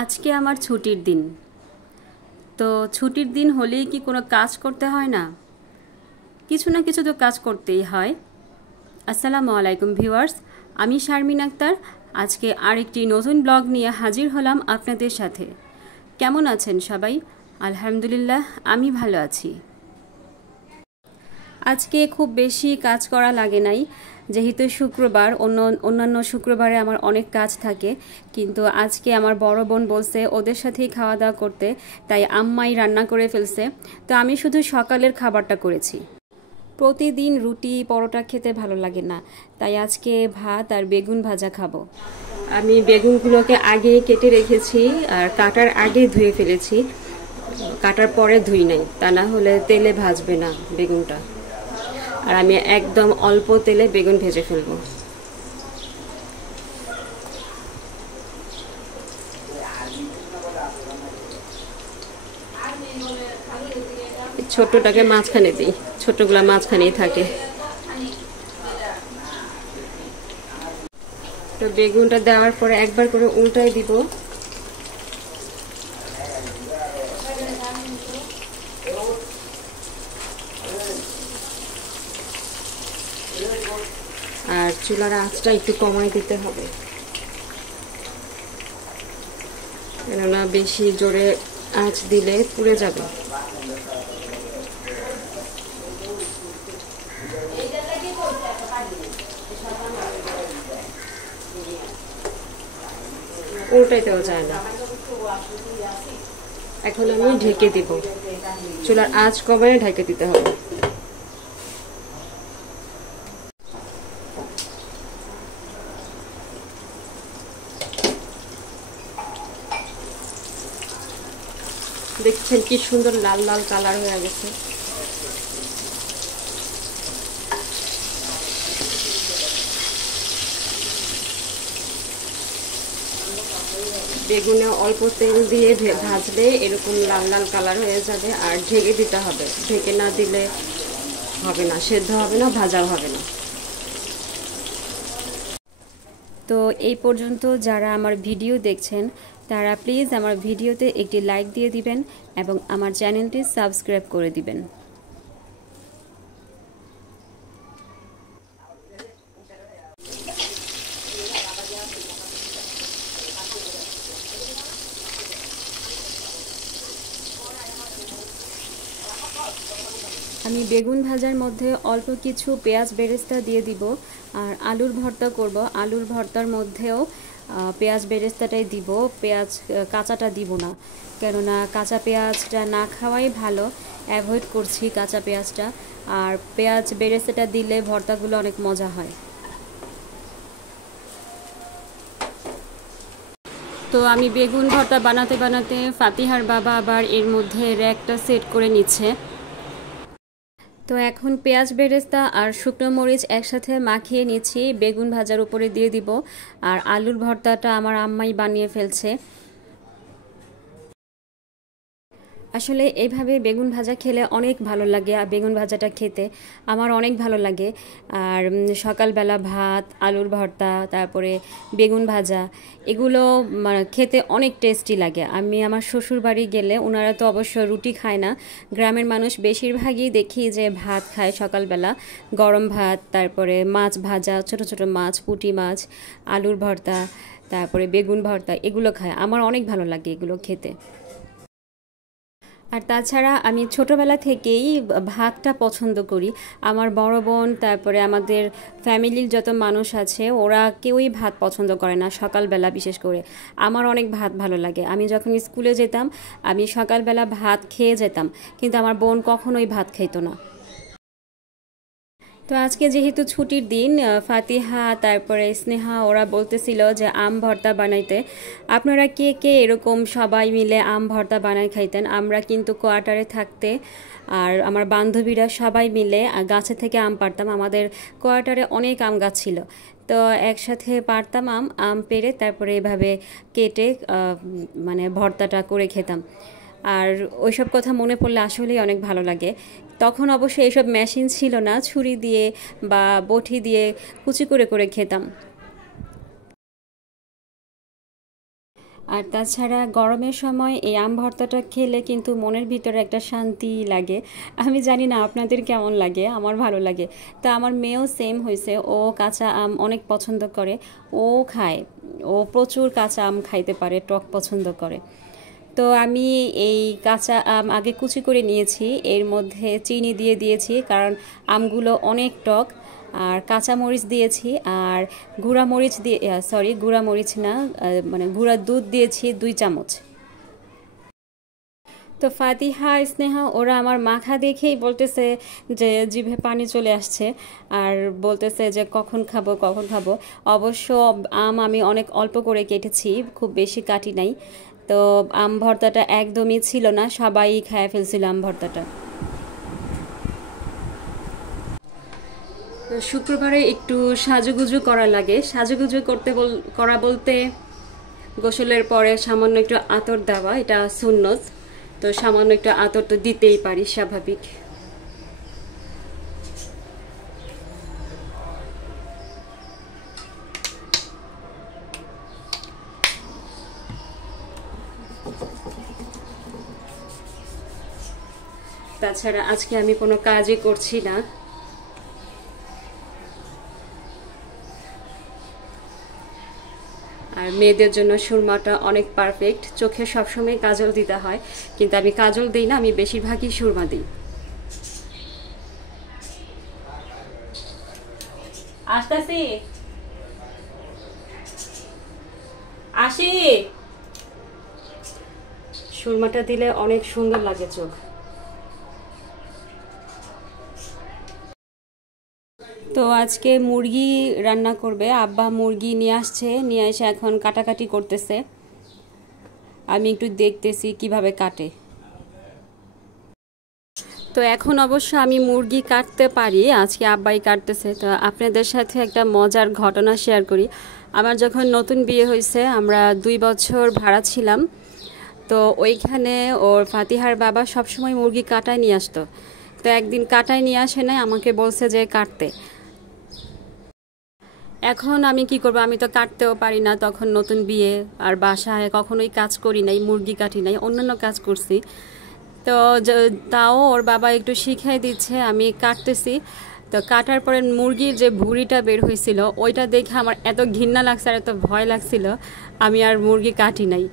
আজকে আমার ছুটির দিন। তো ছুটির দিন হলেই কি কোনো কাজ করতে হয় না? কিছু না কিছু তো কাজ করতেই হয়। আসসালামু আলাইকুম ভিউয়ার্স, আমি শারমিন আক্তার। আজকে আরেকটি নতুন ব্লগ নিয়ে হাজির হলাম আপনাদের সাথে। কেমন আছেন সবাই? আলহামদুলিল্লাহ, আমি ভালো আছি। আজকে খুব বেশি কাজ করা লাগে নাই, যেহেতু শুক্রবার। অন্যান্য শুক্রবারে আমার অনেক কাজ থাকে, কিন্তু আজকে আমার বড় বোন বলছে ওদের সাথেই খাওয়া দাওয়া করতে, তাই আম্মাই রান্না করে ফেলছে। তো আমি শুধু সকালের খাবারটা করেছি। প্রতিদিন রুটি পরোটা খেতে ভালো লাগে না, তাই আজকে ভাত আর বেগুন ভাজা খাবো। আমি বেগুনগুলোকে আগে কেটে রেখেছি, আর কাটার আগে ধুয়ে ফেলেছি। কাটার পরে ধুই নাই, তা না হলে তেলে ভাজবে না বেগুনটা। আর আমি একদম অল্প তেলে বেগুন ভেজে ফেলবো। ছোটটাকে মাঝখানে দিই, ছোটগুলা মাঝখানেই থাকে। তো বেগুনটা দেওয়ার পরে একবার করে উল্টাই দিব। আর চুলার আঁচটা একটু কমাই দিতে হবে, কেননা বেশি জোরে আঁচ দিলে পুড়ে যাবে। উল্টাইতেও যায় না। এখন আমি ঢেকে দিব, চুলার আঁচ কমায় ঢেকে দিতে হবে। দেখছেন কি সুন্দর লাল লাল কালার হয়ে গেছে। বেগুনে অল্প তেল দিয়ে ভাজলে এরকম লাল লাল কালার হয়ে যাবে। আর ঢেকে দিতে হবে, ঢেকে না দিলে হবে না, সেদ্ধ হবে না, ভাজাও হবে না। তো এই পর্যন্ত যারা আমার ভিডিও দেখছেন, তারা প্লিজ আমার ভিডিওতে একটি লাইক দিয়ে দিবেন এবং আমার চ্যানেলটি সাবস্ক্রাইব করে দিবেন। আমি বেগুন ভাজার মধ্যে অল্প কিছু পেঁয়াজ বেরেস্তা দিয়ে দিব। আর আলুর ভর্তা করব, আলুর ভর্তার মধ্যেও পেঁয়াজ বেরেস্তাটাই দিব। পেঁয়াজ কাঁচাটা দিব না, কেননা কাঁচা পেঁয়াজটা না খাওয়াই ভালো। অ্যাভয়েড করছি কাঁচা পেঁয়াজটা। আর পেঁয়াজ বেরেস্তাটা দিলে ভর্তাগুলো অনেক মজা হয়। তো আমি বেগুন ভর্তা বানাতে বানাতে ফাতিহার বাবা আবার এর মধ্যে র্যাকটা সেট করে নিচ্ছে। তো এখন পেঁয়াজ বেরেস্তা আর শুকনো মরিচ একসাথে মাখিয়ে নিচ্ছি, বেগুন ভাজার উপরে দিয়ে দিব। আর আলুর ভর্তাটা আমার আম্মাই বানিয়ে ফেলছে। আসলে এইভাবে বেগুন ভাজা খেলে অনেক ভালো লাগে, আর বেগুন ভাজাটা খেতে আমার অনেক ভালো লাগে। আর সকালবেলা ভাত, আলুর ভর্তা, তারপরে বেগুন ভাজা, এগুলো খেতে অনেক টেস্টি লাগে। আমি আমার শ্বশুর বাড়ি গেলে ওনারা তো অবশ্য রুটি খায় না, গ্রামের মানুষ বেশিরভাগই দেখি যে ভাত খায় সকালবেলা। গরম ভাত, তারপরে মাছ ভাজা, ছোট ছোট মাছ, পুঁটি মাছ, আলুর ভর্তা, তারপরে বেগুন ভর্তা, এগুলো খায়। আমার অনেক ভালো লাগে এগুলো খেতে। আর তাছাড়া আমি ছোটোবেলা থেকেই ভাতটা পছন্দ করি। আমার বড় বোন, তারপরে আমাদের ফ্যামিলির যত মানুষ আছে, ওরা কেউই ভাত পছন্দ করে না সকালবেলা বিশেষ করে। আমার অনেক ভাত ভালো লাগে। আমি যখন স্কুলে যেতাম, আমি সকালবেলা ভাত খেয়ে যেতাম, কিন্তু আমার বোন কখনোই ভাত খাইতো না। তো আজকে যেহেতু ছুটির দিন, ফাতিহা তারপরে স্নেহা ওরা বলতেছিল যে আম ভর্তা বানাইতে। আপনারা কে কে এরকম সবাই মিলে আম ভর্তা বানাই খাইতেন? আমরা কিন্তু কোয়ার্টারে থাকতে আর আমার বান্ধবীরা সবাই মিলে গাছে থেকে আম পাড়তাম। আমাদের কোয়ার্টারে অনেক আম গাছ ছিল, তো একসাথে পাড়তাম আম। আম পেড়ে তারপরে এভাবে কেটে মানে ভর্তাটা করে খেতাম। আর ওইসব কথা মনে পড়লে আসলেই অনেক ভালো লাগে। তখন অবশ্য এইসব মেশিন ছিল না, ছুরি দিয়ে বা বটি দিয়ে কুচি করে করে খেতাম। আর তাছাড়া গরমের সময় এই আম ভর্তাটা খেলে কিন্তু মনের ভিতরে একটা শান্তি লাগে। আমি জানি না আপনাদের কেমন লাগে, আমার ভালো লাগে। তো আমার মেয়েও সেম হয়েছে, ও কাঁচা আম অনেক পছন্দ করে, ও খায়, ও প্রচুর কাঁচা আম খাইতে পারে, টক পছন্দ করে। তো আমি এই কাঁচা আম আগে কুচি করে নিয়েছি, এর মধ্যে চিনি দিয়ে দিয়েছি কারণ আমগুলো অনেক টক, আর কাঁচা মরিচ দিয়েছি, আর গুঁড়া মরিচ দিয়ে গুঁড়া মরিচ না, মানে গুঁড়া দুধ দিয়েছি 2 চামচ। তো ফাতিহা, স্নেহা ওরা আমার মাখা দেখেই বলতেছে যে জিভে পানি চলে আসছে, আর বলতেছে যে কখন খাবো কখন খাবো। অবশ্য আম আমি অনেক অল্প করে কেটেছি, খুব বেশি কাটি নাই। তো আম ভর্তাটা একদমই ছিল না, সবাই খেয়ে ফেলছিল আম ভর্তাটা। শুক্রবারে একটু সাজুগুজু করা লাগে, সাজুগুজু করা বলতে গোসলের পরে সামান্য একটু আতর দেওয়া, এটা সুন্নত। তো সামান্য একটু আতর তো দিতেই পারি, স্বাভাবিক। তাছাড়া আজকে আমি কোনো কাজই করছি না। আর মেয়েদের জন্য সুরমাটা অনেক পারফেক্ট, চোখে সবসময় কাজল দিতে হয়, কিন্তু আমি কাজল দিই না, আমি বেশিরভাগই সুরমা দিই। আসতেছি, আসি। সুরমাটা দিলে অনেক সুন্দর লাগে চোখ। তো আজকে মুরগি রান্না করবে আব্বা, মুরগি নিয়ে আসছে, নিয়ে এসে এখন কাটাকাটি করতেছে, আমি একটু দেখতেছি কিভাবে কাটে। তো এখন অবশ্য আমি মুরগি কাটতে পারি, আজকে আব্বাই কাটতেছে। তো আপনাদের সাথে একটা মজার ঘটনা শেয়ার করি। আমার যখন নতুন বিয়ে হয়েছে, আমরা 2 বছর ভাড়া ছিলাম, তো ওইখানে ওর ফাতিহার বাবা সবসময় মুরগি কাটায় নিয়ে আসতো। তো একদিন কাটায় নিয়ে আসে নাই, আমাকে বলছে যে কাটতে। এখন আমি কি করব, আমি তো কাটতেও পারি না, তখন নতুন বিয়ে, আর বাসায় কখনোই কাজ করি নাই, মুরগি কাটি নাই, অন্যান্য কাজ করছি। তো তাও ওর বাবা একটু শিখাই দিচ্ছে, আমি কাটতেছি। তো কাটার পরে মুরগির যে ভুঁড়িটা বের হয়েছিল, ওইটা দেখে আমার এত ঘৃণা লাগছে আর এত ভয় লাগছিল, আমি আর মুরগি কাটি নাই।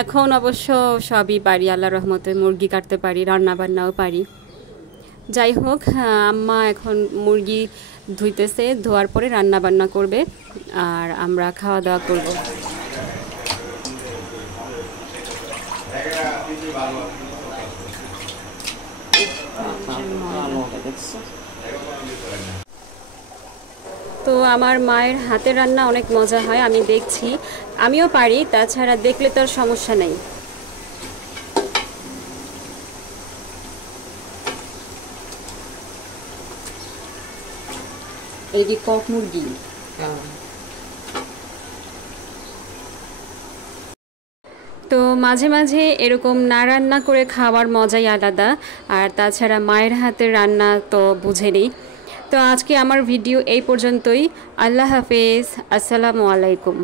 এখন অবশ্য সবই পারি, আল্লাহর রহমতে মুরগি কাটতে পারি, রান্না বান্নাও পারি। যাই হোক, আম্মা এখন মুরগি ধুইতেছে, ধোয়ার পরে রান্না বান্না করবে, আর আমরা খাওয়া দাওয়া করব। তো আমার মায়ের হাতের রান্না অনেক মজা হয়, আমি দেখছি, আমিও পারি, তাছাড়া দেখলে তো আর সমস্যা নেই। এই যে কক মুরগি, তো মাঝে মাঝে এরকম না রান্না করে খাওয়ার মজাই আলাদা। আর তাছাড়া মায়ের হাতের রান্না তো বুঝেনি। তো আজকে আমার ভিডিও এই পর্যন্তই। আল্লাহ হাফেজ, আসসালামু আলাইকুম।